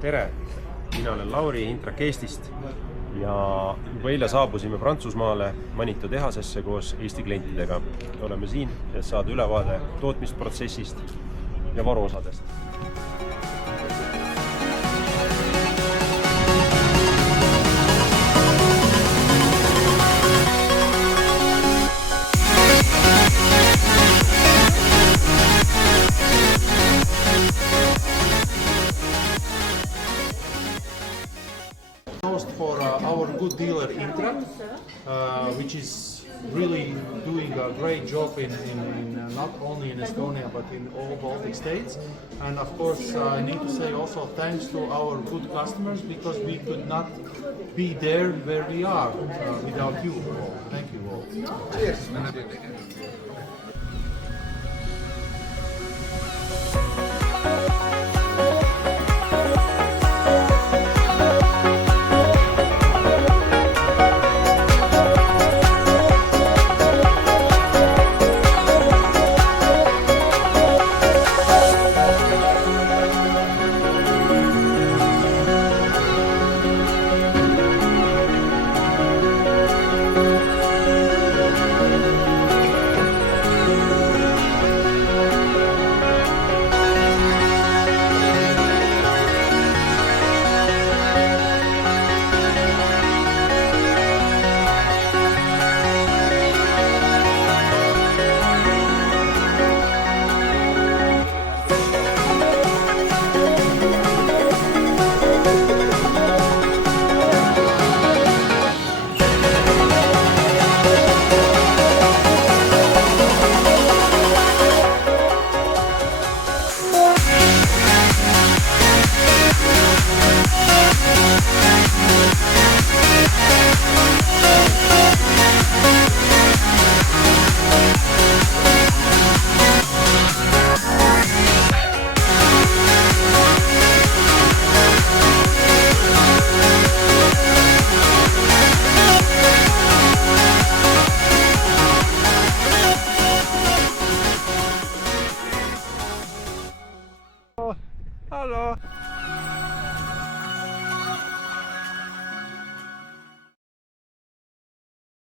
tere, mina olen Lauri Hintrak Eestist ja juba eile saabusime Prantsusmaale Manitou tehasesse koos Eesti klientidega. Oleme siin, et saada ülevaade tootmisprotsessist ja varuosadest. For our good dealer Intrak, which is really doing a great job in not only in Estonia but in all Baltic states. And of course I need to say also thanks to our good customers, because we could not be there where we are without you all. Thank you all. Cheers. Hallo!